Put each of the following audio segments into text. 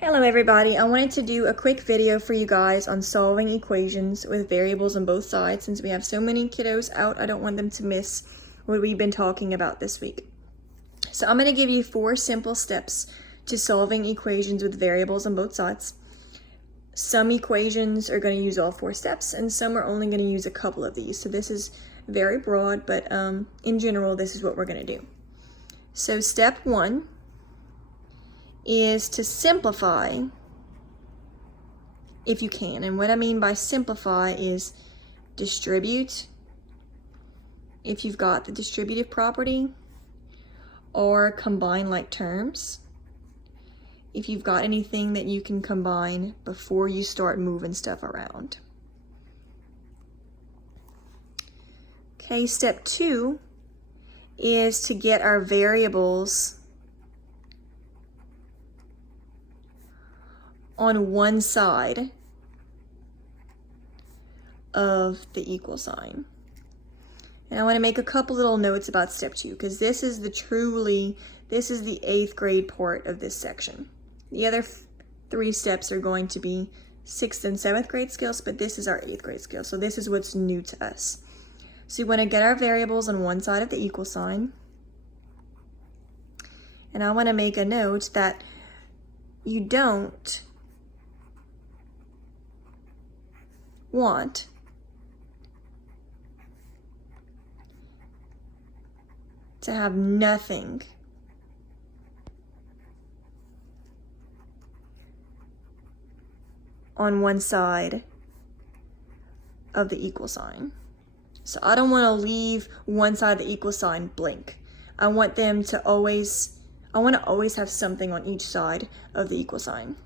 Hello everybody, I wanted to do a quick video for you guys on solving equations with variables on both sides. Since we have so many kiddos out, I don't want them to miss what we've been talking about this week. So I'm going to give you 4 simple steps to solving equations with variables on both sides. Some equations are going to use all 4 steps and some are only going to use a couple of these. So this is very broad, but in general this is what we're going to do. So step 1 is to simplify if you can. And what I mean by simplify is distribute if you've got the distributive property, or combine like terms if you've got anything that you can combine before you start moving stuff around. Okay, step 2 is to get our variables on one side of the equal sign. And I want to make a couple little notes about step 2 because this is the 8th grade part of this section. The other 3 steps are going to be 6th and 7th grade skills, but this is our 8th grade skill. So this is what's new to us. So we want to get our variables on one side of the equal sign. And I want to make a note that you don't want to have nothing on one side of the equal sign. So I don't want to leave one side of the equal sign blank. I want to always have something on each side of the equal sign.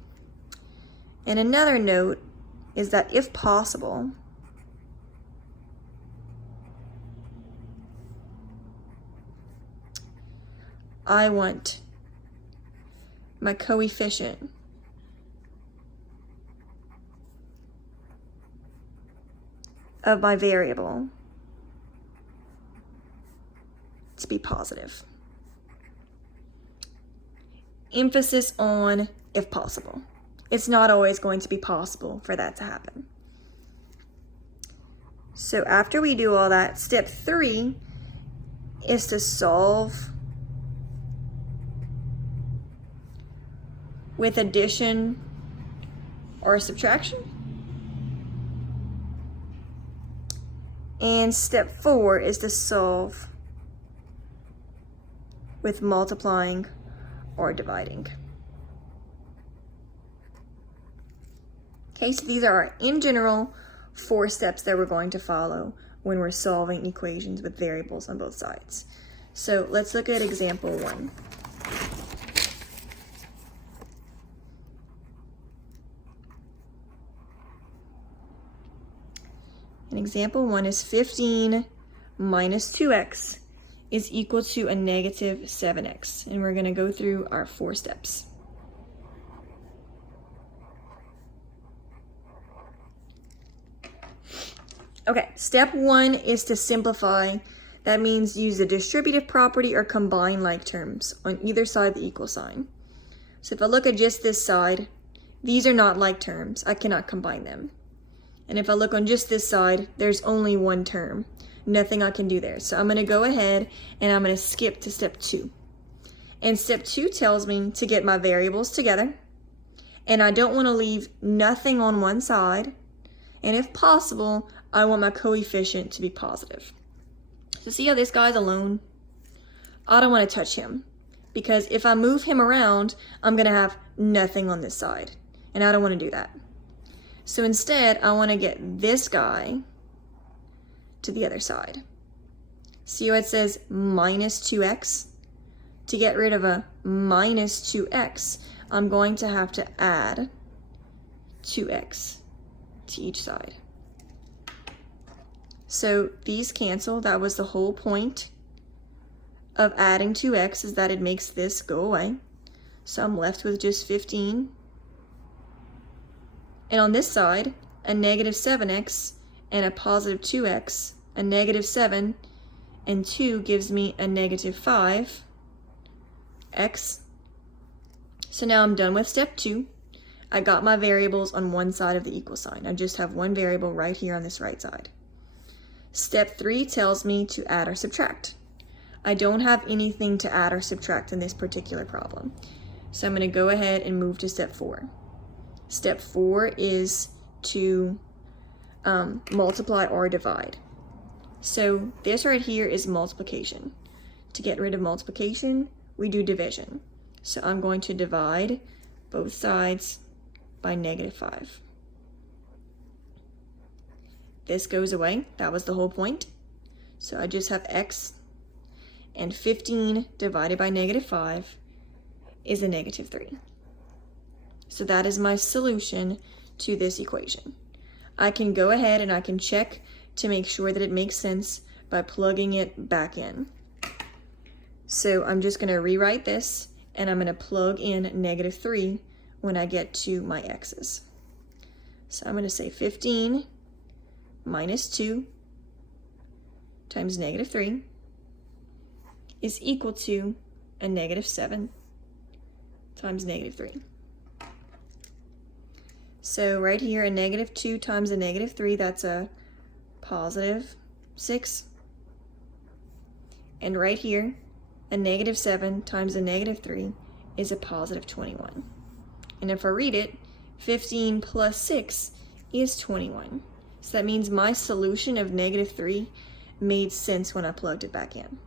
And another note is that if possible, I want my coefficient of my variable to be positive. Emphasis on if possible. It's not always going to be possible for that to happen. So after we do all that, step 3 is to solve with addition or subtraction. And step 4 is to solve with multiplying or dividing. Okay, so these are, in general, 4 steps that we're going to follow when we're solving equations with variables on both sides. So let's look at example 1. And example 1 is 15 minus 2x is equal to a negative 7x. And we're going to go through our 4 steps. Okay, step 1 is to simplify. That means use the distributive property or combine like terms on either side of the equal sign. So if I look at just this side, these are not like terms. I cannot combine them. And if I look on just this side, there's only one term. Nothing I can do there. So I'm going to go ahead and I'm going to skip to step 2. And step 2 tells me to get my variables together. And I don't want to leave nothing on one side. And if possible, I want my coefficient to be positive. So see how this guy's alone? I don't want to touch him because if I move him around, I'm going to have nothing on this side. And I don't want to do that. So instead, I want to get this guy to the other side. See how it says minus 2x? To get rid of a minus 2x, I'm going to have to add 2x to each side. So these cancel. That was the whole point of adding 2x, is that it makes this go away. So I'm left with just 15. And on this side, a negative 7x and a positive 2x, a negative 7 and 2 gives me a negative 5x. So now I'm done with step 2. I got my variables on one side of the equal sign. I just have one variable right here on this right side. Step 3 tells me to add or subtract. I don't have anything to add or subtract in this particular problem. So I'm going to go ahead and move to step 4. Step 4 is to multiply or divide. So this right here is multiplication. To get rid of multiplication, we do division. So I'm going to divide both sides by -5. This goes away. That was the whole point. So I just have x, and 15 divided by -5 is a -3. So that is my solution to this equation. I can go ahead and I can check to make sure that it makes sense by plugging it back in. So I'm just going to rewrite this, and I'm going to plug in -3 when I get to my x's. So I'm going to say 15 minus 2 times -3 is equal to a -7 times -3. So right here, a -2 times a -3, that's a +6. And right here, a -7 times a -3 is a +21. And if I read it, 15 plus 6 is 21. So that means my solution of -3 made sense when I plugged it back in.